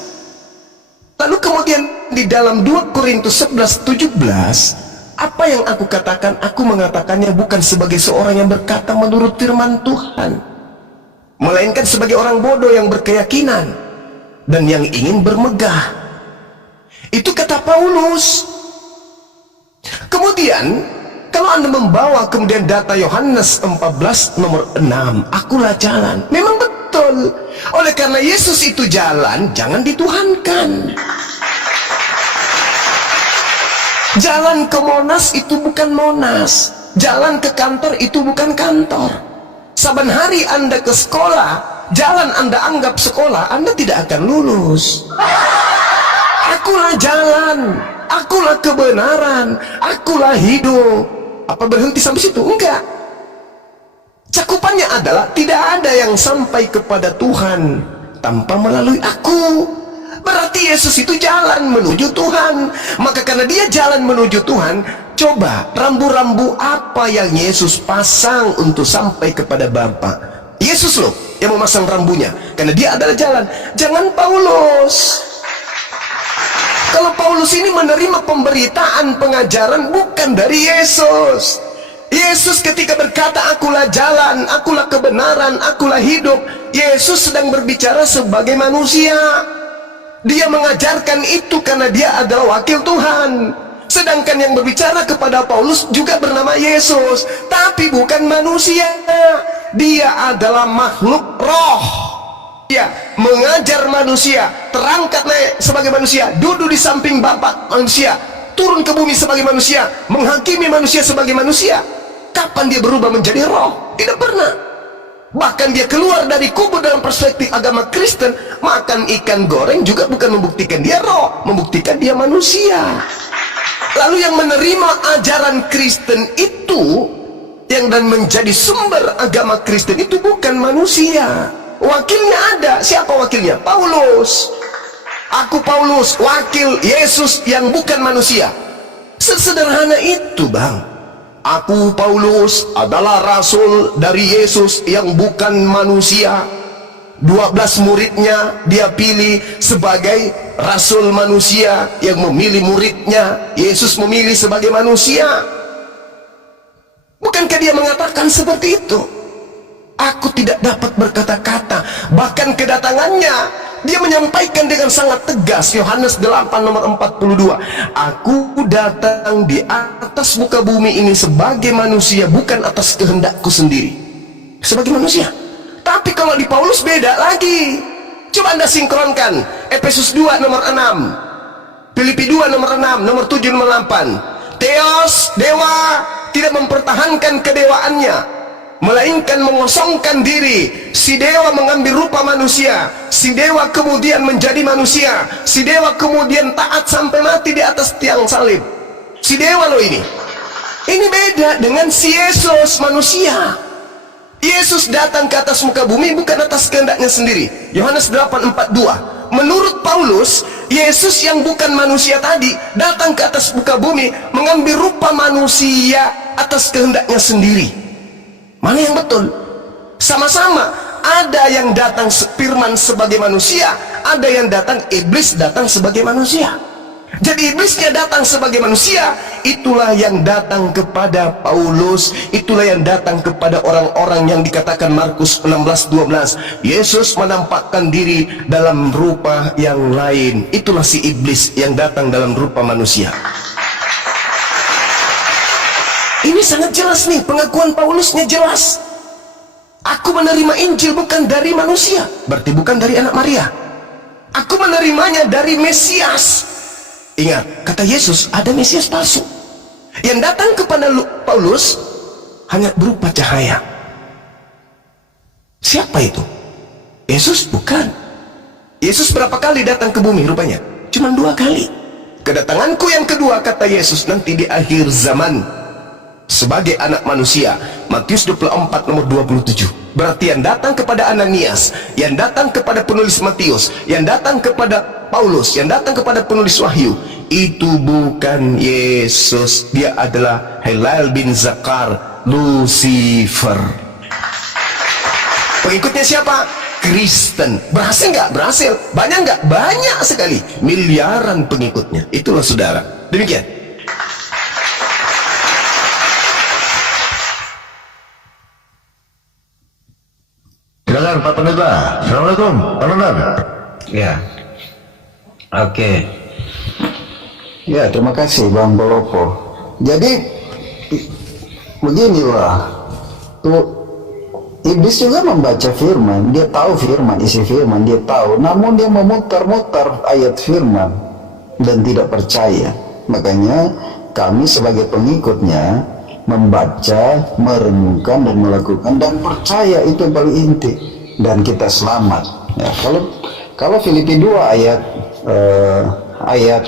Lalu kemudian di dalam 2 Korintus 11:17, apa yang aku katakan? Aku mengatakannya bukan sebagai seorang yang berkata menurut firman Tuhan, melainkan sebagai orang bodoh yang berkeyakinan dan yang ingin bermegah. Itu kata Paulus. Kemudian kalau Anda membawa kemudian data Yohanes 14 nomor 6, akulah jalan. Memang betul. Oleh karena Yesus itu jalan, jangan dituhankan. Jalan ke Monas itu bukan Monas. Jalan ke kantor itu bukan kantor. Saban hari Anda ke sekolah, jalan Anda anggap sekolah, Anda tidak akan lulus. Akulah jalan, akulah kebenaran, akulah hidup. Apa berhenti sampai situ? Enggak. Cakupannya adalah tidak ada yang sampai kepada Tuhan tanpa melalui aku. Berarti Yesus itu jalan menuju Tuhan. Maka karena dia jalan menuju Tuhan, coba rambu-rambu apa yang Yesus pasang untuk sampai kepada Bapa. Yesus loh yang memasang rambunya, karena dia adalah jalan. Jangan Paulus. Kalau Paulus ini menerima pemberitaan, pengajaran bukan dari Yesus. Yesus ketika berkata akulah jalan, akulah kebenaran, akulah hidup, Yesus sedang berbicara sebagai manusia. Dia mengajarkan itu karena dia adalah wakil Tuhan. Sedangkan yang berbicara kepada Paulus juga bernama Yesus, tapi bukan manusia. Dia adalah makhluk roh. Dia mengajar manusia, terangkat naik sebagai manusia, duduk di samping Bapa manusia, turun ke bumi sebagai manusia, menghakimi manusia sebagai manusia. Kapan dia berubah menjadi roh? Tidak pernah. Bahkan dia keluar dari kubu dalam perspektif agama Kristen. Makan ikan goreng juga bukan membuktikan dia roh, membuktikan dia manusia. Lalu yang menerima ajaran Kristen itu, yang dan menjadi sumber agama Kristen itu bukan manusia. Wakilnya ada. Siapa wakilnya? Paulus. Aku Paulus, wakil Yesus yang bukan manusia. Sesederhana itu, Bang. Aku Paulus adalah rasul dari Yesus yang bukan manusia. 12 muridnya dia pilih sebagai rasul manusia yang memilih muridnya. Yesus memilih sebagai manusia. Bukankah dia mengatakan seperti itu? Aku tidak dapat berkata-kata. Bahkan kedatangannya dia menyampaikan dengan sangat tegas. Yohanes 8 nomor 42. Aku datang di atas muka bumi ini sebagai manusia, bukan atas kehendakku sendiri. Sebagai manusia. Tapi kalau di Paulus beda lagi. Coba Anda sinkronkan. Efesus 2 nomor 6, Filipi 2 nomor 6, nomor 7, nomor 8. Theos, dewa, tidak mempertahankan kedewaannya, melainkan mengosongkan diri. Si dewa mengambil rupa manusia. Si dewa kemudian menjadi manusia. Si dewa kemudian taat sampai mati di atas tiang salib. Si dewa loh ini. Ini beda dengan si Yesus manusia. Yesus datang ke atas muka bumi bukan atas kehendaknya sendiri. Yohanes 8:42. Menurut Paulus, Yesus yang bukan manusia tadi datang ke atas muka bumi mengambil rupa manusia atas kehendaknya sendiri. Mana yang betul? Sama-sama. Ada yang datang firman sebagai manusia, ada yang datang iblis datang sebagai manusia. Jadi iblisnya datang sebagai manusia. Itulah yang datang kepada Paulus. Itulah yang datang kepada orang-orang yang dikatakan Markus 16:12. Yesus menampakkan diri dalam rupa yang lain. Itulah si iblis yang datang dalam rupa manusia. Ini sangat jelas nih, pengakuan Paulusnya jelas. Aku menerima Injil bukan dari manusia, berarti bukan dari anak Maria. Aku menerimanya dari Mesias. Ingat, kata Yesus, ada Mesias palsu. Yang datang kepada Paulus hanya berupa cahaya. Siapa itu? Yesus? Bukan. Yesus berapa kali datang ke bumi rupanya? Cuma 2 kali. Kedatanganku yang kedua, kata Yesus, nanti di akhir zaman sebagai anak manusia. Matius 24 nomor 27. Berarti yang datang kepada Ananias, yang datang kepada penulis Matius, yang datang kepada Paulus, yang datang kepada penulis Wahyu, itu bukan Yesus. Dia adalah Helal bin Zakar, Lucifer. Pengikutnya siapa? Kristen. Berhasil nggak? Berhasil. Banyak nggak? Banyak sekali. Miliaran pengikutnya. Itulah saudara. Demikian. Silakan Pak Pendeta. Assalamualaikum Pak Pendeta. Ya. Oke. Ya, terima kasih Bang Polopo. Jadi beginilah, tuh iblis juga membaca firman, dia tahu firman, isi firman dia tahu, namun dia memutar-mutar ayat firman dan tidak percaya. Makanya kami sebagai pengikutnya membaca, merenungkan dan melakukan dan percaya, itu yang paling inti, dan kita selamat. Ya, kalau Filipi 2 ayat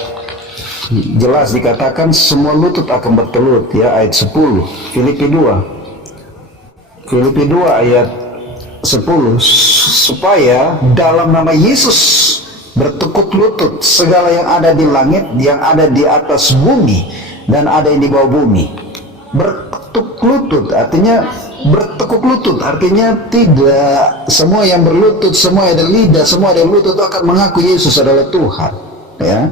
jelas dikatakan semua lutut akan bertelut, ya, ayat 10. Filipi 2 ayat 10, supaya dalam nama Yesus bertekuk lutut segala yang ada di langit, yang ada di atas bumi, dan ada yang di bawah bumi. Bertekuk lutut artinya tidak semua yang berlutut, semua yang ada lidah, semua yang ada lutut itu akan mengaku Yesus adalah Tuhan, ya.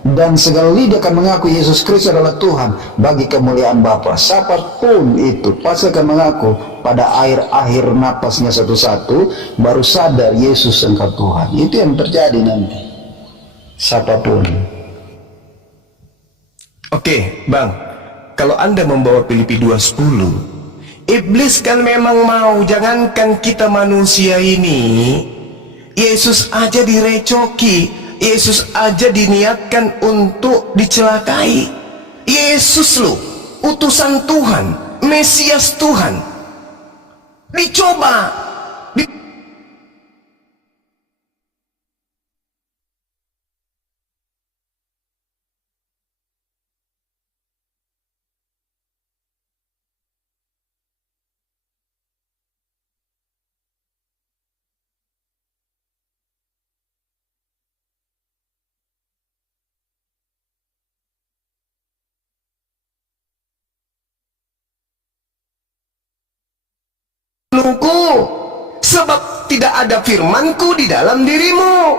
Dan segala lidah akan mengaku Yesus Kristus adalah Tuhan bagi kemuliaan Bapa. Siapapun itu pasti akan mengaku pada akhir napasnya satu-satu, baru sadar Yesus engkau Tuhan. Itu yang terjadi nanti. Siapapun. Oke, Bang. Kalau Anda membawa Filipi 2:10, iblis kan memang mau, jangankan kita manusia ini, Yesus aja direcoki, Yesus aja diniatkan untuk dicelakai. Yesus loh, utusan Tuhan, Mesias Tuhan, dicoba, sebab tidak ada firmanku di dalam dirimu.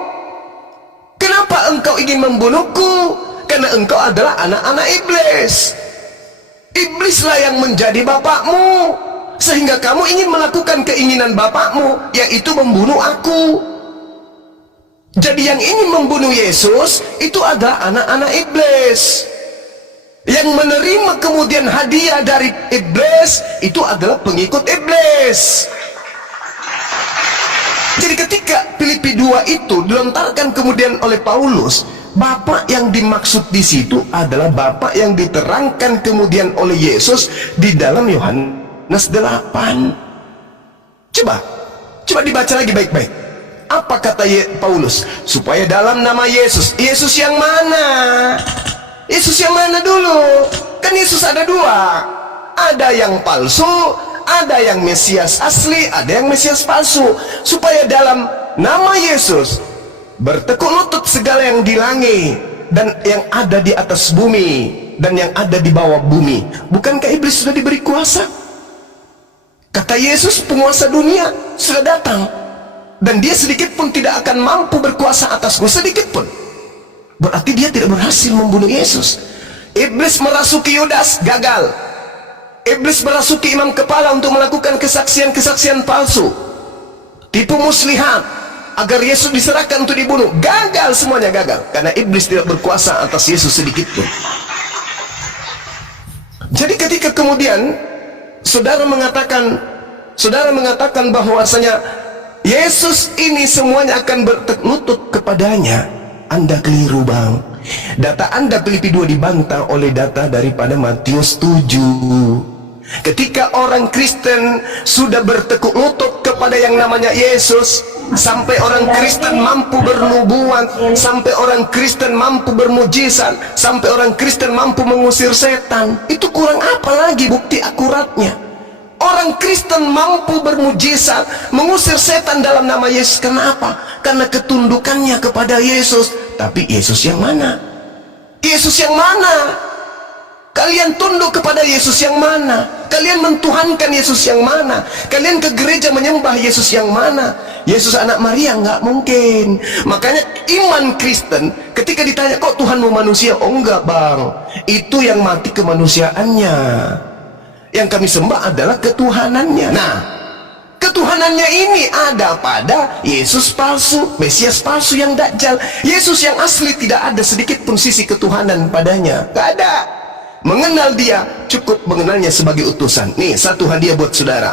Kenapa engkau ingin membunuhku? Karena engkau adalah anak-anak iblis. Iblislah yang menjadi bapakmu, sehingga kamu ingin melakukan keinginan bapakmu, yaitu membunuh aku. Jadi yang ingin membunuh Yesus itu adalah anak-anak iblis. Yang menerima kemudian hadiah dari iblis itu adalah pengikut iblis. Jadi ketika Filipi 2 itu dilontarkan kemudian oleh Paulus, Bapak yang dimaksud di situ adalah Bapak yang diterangkan kemudian oleh Yesus di dalam Yohanes 8. Coba dibaca lagi baik-baik. Apa kata Paulus? Supaya dalam nama Yesus. Yesus yang mana? Yesus yang mana dulu? Kan Yesus ada dua. Ada yang palsu, ada yang Mesias asli, ada yang Mesias palsu. Supaya dalam nama Yesus bertekuk lutut segala yang di langit dan yang ada di atas bumi dan yang ada di bawah bumi. Bukankah iblis sudah diberi kuasa? Kata Yesus, penguasa dunia sudah datang, dan dia sedikit pun tidak akan mampu berkuasa atasku, sedikit pun. Berarti dia tidak berhasil membunuh Yesus. Iblis merasuki Yudas, gagal. Iblis merasuki imam kepala untuk melakukan kesaksian-kesaksian palsu, tipu muslihat agar Yesus diserahkan untuk dibunuh, gagal, semuanya gagal, karena iblis tidak berkuasa atas Yesus sedikit pun. Jadi ketika kemudian saudara mengatakan bahwasanya Yesus ini semuanya akan bertekuk lutut kepadanya, Anda keliru, Bang. Data Anda Filipi 2 dibantah oleh data daripada Matius 7. Ketika orang Kristen sudah bertekuk lutut kepada yang namanya Yesus, sampai orang Kristen mampu bernubuat, sampai orang Kristen mampu bermujizat, sampai orang Kristen mampu mengusir setan, itu kurang apa lagi bukti akuratnya? Orang Kristen mampu bermujizat, mengusir setan dalam nama Yesus. Kenapa? Karena ketundukannya kepada Yesus. Tapi Yesus yang mana? Yesus yang mana? Kalian tunduk kepada Yesus yang mana? Kalian mentuhankan Yesus yang mana? Kalian ke gereja menyembah Yesus yang mana? Yesus anak Maria? Nggak mungkin. Makanya iman Kristen ketika ditanya, kok Tuhanmu manusia? Oh enggak, Bang, itu yang mati kemanusiaannya. Yang kami sembah adalah ketuhanannya. Nah, Ketuhanannya ini ada pada Yesus palsu, Mesias palsu yang dajjal. Yesus yang asli tidak ada sedikit pun sisi ketuhanan padanya, gak ada. Mengenal dia cukup mengenalnya sebagai utusan. Nih satu hadiah buat saudara.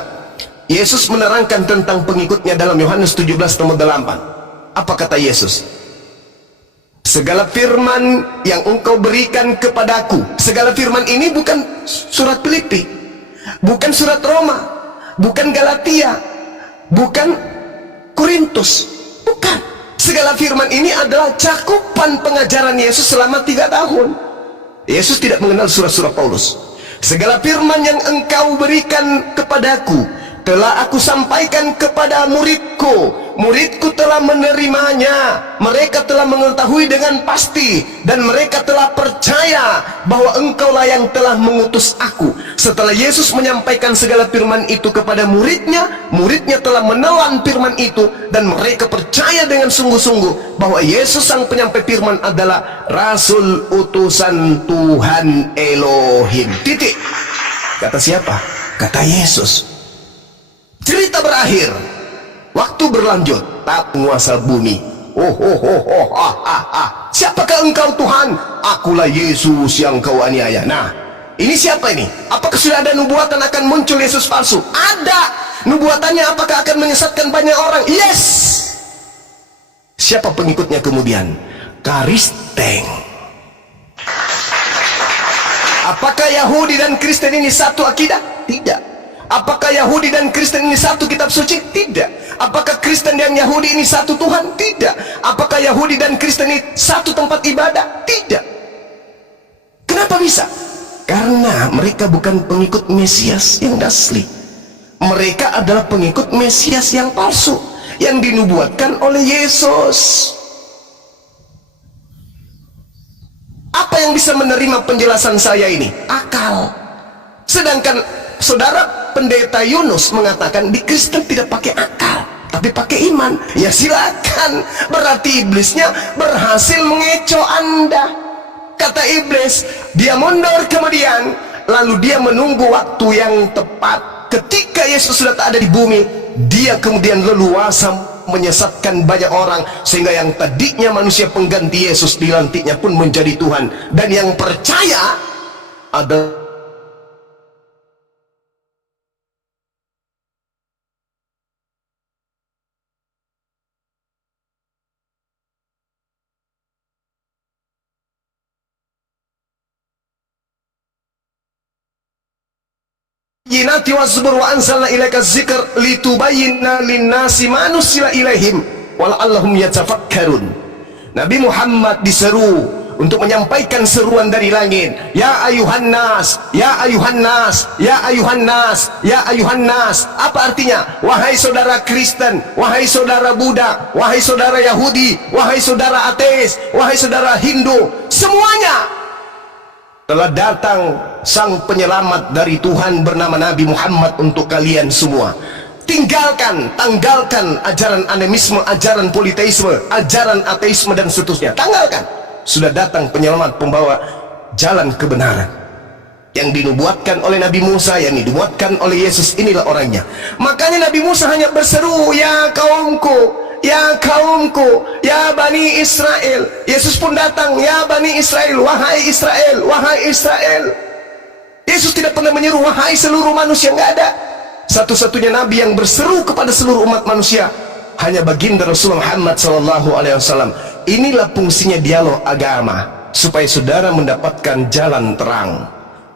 Yesus menerangkan tentang pengikutnya dalam Yohanes 17:8. Apa kata Yesus? Segala firman yang engkau berikan kepadaku. Segala firman ini bukan surat Filipi, bukan surat Roma, bukan Galatia, bukan Korintus, bukan. Segala firman ini adalah cakupan pengajaran Yesus selama 3 tahun. Yesus tidak mengenal surat-surat Paulus. Segala firman yang engkau berikan kepadaku telah aku sampaikan kepada muridku. Muridku telah menerimanya, mereka telah mengetahui dengan pasti, dan mereka telah percaya bahwa engkaulah yang telah mengutus aku. Setelah Yesus menyampaikan segala firman itu kepada muridnya, muridnya telah menelan firman itu, dan mereka percaya dengan sungguh-sungguh bahwa Yesus sang penyampai firman adalah Rasul utusan Tuhan Elohim. Titik. Kata siapa? Kata Yesus. Cerita berakhir. Waktu berlanjut, tak penguasa bumi. Siapakah engkau Tuhan? Akulah Yesus yang kau aniaya. Nah, ini siapa ini? Apakah sudah ada nubuatan akan muncul Yesus palsu? Ada. Nubuatannya apakah akan menyesatkan banyak orang? Yes. Siapa pengikutnya kemudian? Kristen. Apakah Yahudi dan Kristen ini satu akidah? Tidak. Apakah Yahudi dan Kristen ini satu kitab suci? Tidak. Apakah Kristen dan Yahudi ini satu Tuhan? Tidak. Apakah Yahudi dan Kristen ini satu tempat ibadah? Tidak. Kenapa bisa? Karena mereka bukan pengikut Mesias yang asli. Mereka adalah pengikut Mesias yang palsu, yang dinubuatkan oleh Yesus. Apa yang bisa menerima penjelasan saya ini? Akal. Sedangkan saudara pendeta Yunus mengatakan di Kristen tidak pakai akal, tapi pakai iman. Ya silakan. Berarti iblisnya berhasil mengecoh Anda. Kata iblis, dia mundur kemudian, lalu dia menunggu waktu yang tepat. Ketika Yesus sudah tak ada di bumi, dia kemudian leluasa menyesatkan banyak orang, sehingga yang tadinya manusia pengganti Yesus dilantiknya pun menjadi Tuhan, dan yang percaya ada Yinati wasbur wa anzalna ilaika dzikr litubayyana linnasi ma nusila ilaihim wa la'allahum yatafakkarun. Nabi Muhammad diseru untuk menyampaikan seruan dari langit. Ya ayuhan nas, ya ayuhan nas, ya ayuhan nas, ya ayuhan nas. Apa artinya? Wahai saudara Kristen, wahai saudara Buddha, wahai saudara Yahudi, wahai saudara ateis, wahai saudara Hindu, semuanya telah datang sang penyelamat dari Tuhan bernama Nabi Muhammad untuk kalian semua. Tinggalkan, tanggalkan ajaran animisme, ajaran politeisme, ajaran ateisme dan seterusnya. Tanggalkan. Sudah datang penyelamat pembawa jalan kebenaran yang dinubuatkan oleh Nabi Musa, yang dinubuatkan oleh Yesus. Inilah orangnya. Makanya Nabi Musa hanya berseru, ya kaumku, ya kaumku, ya Bani Israel. Yesus pun datang, ya Bani Israel, wahai Israel, wahai Israel. Yesus tidak pernah menyeru wahai seluruh manusia, nggak ada. Satu-satunya nabi yang berseru kepada seluruh umat manusia hanya baginda Rasulullah Muhammad SAW. Inilah fungsinya dialog agama, supaya saudara mendapatkan jalan terang.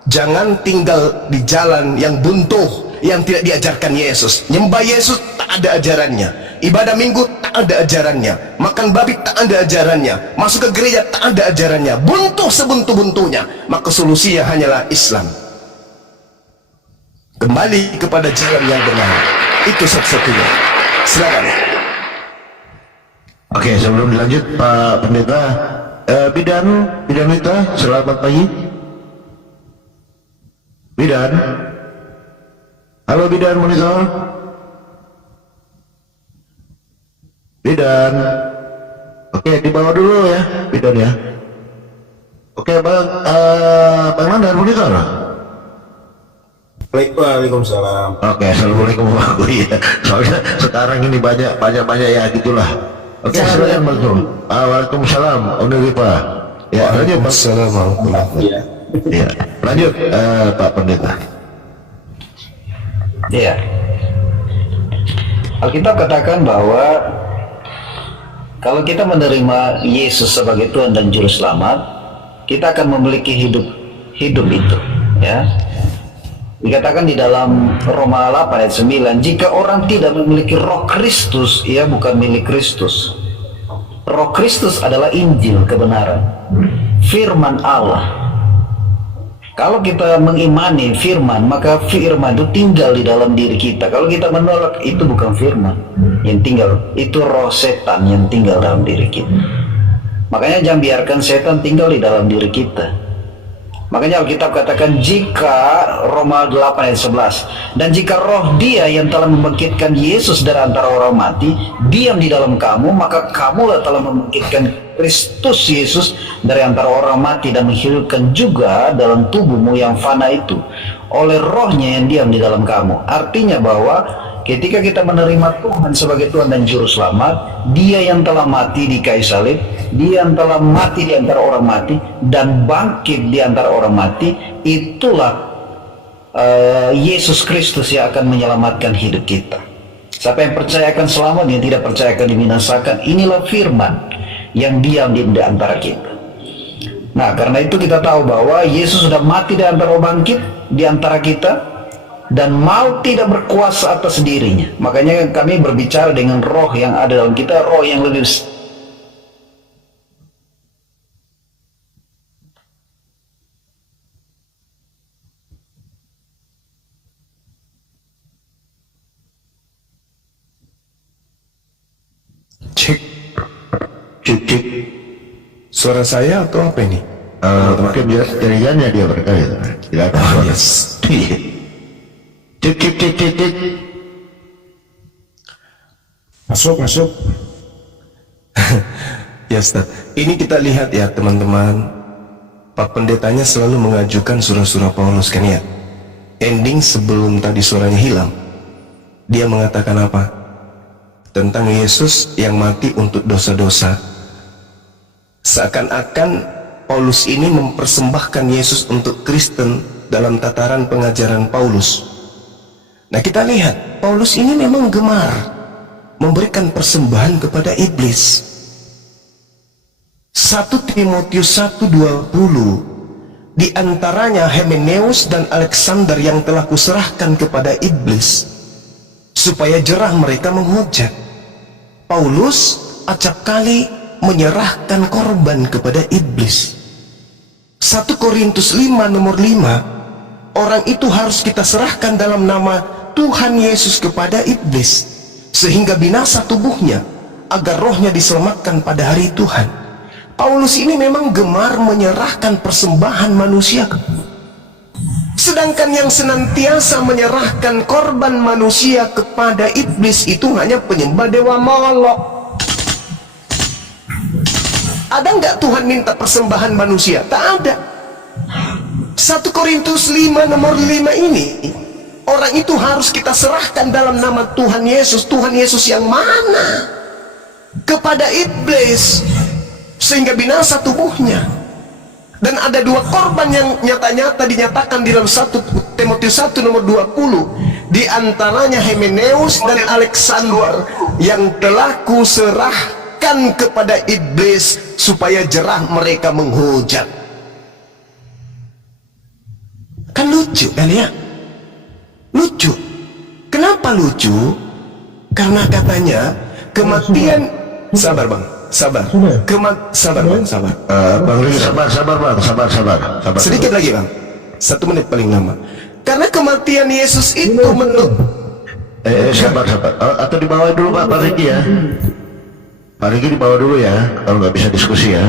Jangan tinggal di jalan yang buntu, yang tidak diajarkan Yesus. Nyembah Yesus tak ada ajarannya, ibadah minggu tak ada ajarannya, makan babi tak ada ajarannya, masuk ke gereja tak ada ajarannya. Buntu sebuntu-buntunya. Maka solusinya hanyalah Islam. Kembali kepada jalan yang benar, itu satu-satunya. Silakan. Oke, sebelum dilanjut Pak Pendeta, Bidan Wita, selamat pagi. Bidan, halo Bidan monitor. Bidan, oke dibawa dulu ya, Bidan ya. Oke Bang Nandan monitor. Waalaikumsalam. Oke, assalamualaikum warahmatullahi wabarakatuh. Soalnya sekarang ini banyak ya gitulah. Oke, silakan Bang Zul. Waalaikumsalam. Uniripa. Ya, lanjut Bang. Assalamualaikum warahmatullahi wabarakatuh. Ya, lanjut Pak Pendeta. Iya. Alkitab katakan bahwa kalau kita menerima Yesus sebagai Tuhan dan Juru Selamat, kita akan memiliki hidup itu, ya. Dikatakan di dalam Roma 8 ayat 9, jika orang tidak memiliki Roh Kristus, ia bukan milik Kristus. Roh Kristus adalah Injil kebenaran, firman Allah. Kalau kita mengimani firman, maka firman itu tinggal di dalam diri kita. Kalau kita menolak, itu bukan firman yang tinggal, itu roh setan yang tinggal dalam diri kita. Makanya jangan biarkan setan tinggal di dalam diri kita. Makanya Alkitab katakan, jika Roma 8 ayat 11, dan jika roh dia yang telah membangkitkan Yesus dari antara orang mati diam di dalam kamu, maka kamulah telah membangkitkan Kristus Yesus dari antara orang mati dan menghidupkan juga dalam tubuhmu yang fana itu oleh rohnya yang diam di dalam kamu. Artinya bahwa ketika kita menerima Tuhan sebagai Tuhan dan Juru Selamat, dia yang telah mati di kayu salib, dia yang telah mati di antara orang mati dan bangkit di antara orang mati, itulah Yesus Kristus yang akan menyelamatkan hidup kita. Siapa yang percaya akan selamat, yang tidak percaya akan dibinasakan. Inilah firman yang diam di antara kita. Nah, karena itu kita tahu bahwa Yesus sudah mati di antara bangkit di antara kita, dan maut tidak berkuasa atas dirinya. Makanya kami berbicara dengan roh yang ada dalam kita, roh yang lebih Cek. Cek. Suara saya atau apa ini? Mungkin dia jaringannya dia berkait. Tidak ada suara. Yes. Cek. Masuk. Ya Ustaz, ini kita lihat ya teman-teman, Pak Pendetanya selalu mengajukan surah-surah Paulus kan ya. Ending sebelum tadi suaranya hilang, dia mengatakan apa? Tentang Yesus yang mati untuk dosa-dosa. Seakan-akan Paulus ini mempersembahkan Yesus untuk Kristen dalam tataran pengajaran Paulus. Nah, kita lihat Paulus ini memang gemar memberikan persembahan kepada iblis. 1 Timotius 1:20, di antaranya Hymenaeus dan Alexander yang telah kuserahkan kepada iblis, supaya jerah mereka menghujat. Paulus acap kali menyerahkan korban kepada iblis. 1 Korintus 5:5, orang itu harus kita serahkan dalam nama Tuhan Yesus kepada iblis, sehingga binasa tubuhnya, agar rohnya diselamatkan pada hari Tuhan. Paulus ini memang gemar menyerahkan persembahan manusia, sedangkan yang senantiasa menyerahkan korban manusia kepada iblis itu hanya penyembah dewa Molok. Ada nggak Tuhan minta persembahan manusia? Tak ada. 1 Korintus 5:5 ini, orang itu harus kita serahkan dalam nama Tuhan Yesus. Tuhan Yesus yang mana? Kepada iblis, sehingga binasa tubuhnya. Dan ada dua korban yang nyata-nyata dinyatakan di dalam 1 Timotius 1:20, di antaranya Hymenaeus dan Alexander yang telah kuserahkan kepada iblis, supaya jerah mereka menghujat. Kan lucu kan ya? Lucu. Kenapa lucu? Karena katanya kematian, sabar bang, sabar. Sabar bang, sabar. Bang Riki, sabar bang, sabar. Sedikit lagi bang, 1 menit paling lama. Karena kematian Yesus itu menurut sabar. Atau dibawa dulu Pak Riki ya. Pak Riki dibawa dulu ya, kalau nggak bisa diskusi ya.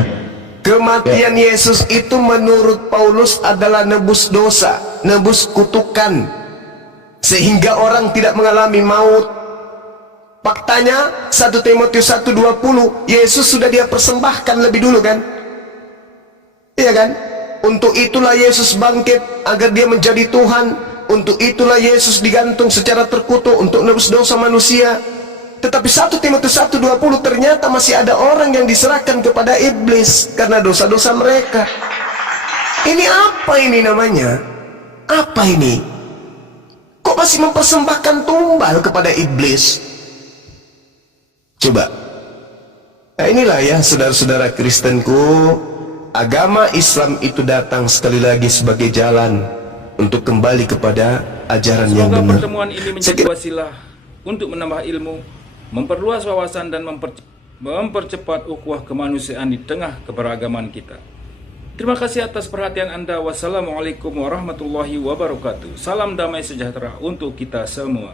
kematian Yesus itu menurut Paulus adalah nebus dosa, nebus kutukan, sehingga orang tidak mengalami maut. Faktanya 1 Timotius 1:20, Yesus sudah dia persembahkan lebih dulu kan? Iya kan? Untuk itulah Yesus bangkit, agar dia menjadi Tuhan. Untuk itulah Yesus digantung secara terkutuk untuk nebus dosa manusia. Tetapi 1 Timotius 1:20 ternyata masih ada orang yang diserahkan kepada iblis karena dosa-dosa mereka. Ini apa ini namanya? Apa ini? Kok masih mempersembahkan tumbal kepada iblis? Coba. Nah, inilah ya saudara-saudara Kristenku, agama Islam itu datang sekali lagi sebagai jalan untuk kembali kepada ajaran yang Semoga benar. pertemuan ini menjadi wasilah untuk menambah ilmu, memperluas wawasan dan mempercepat ukhuwah kemanusiaan di tengah keberagaman kita. Terima kasih atas perhatian Anda. Wassalamualaikum warahmatullahi wabarakatuh. Salam damai sejahtera untuk kita semua.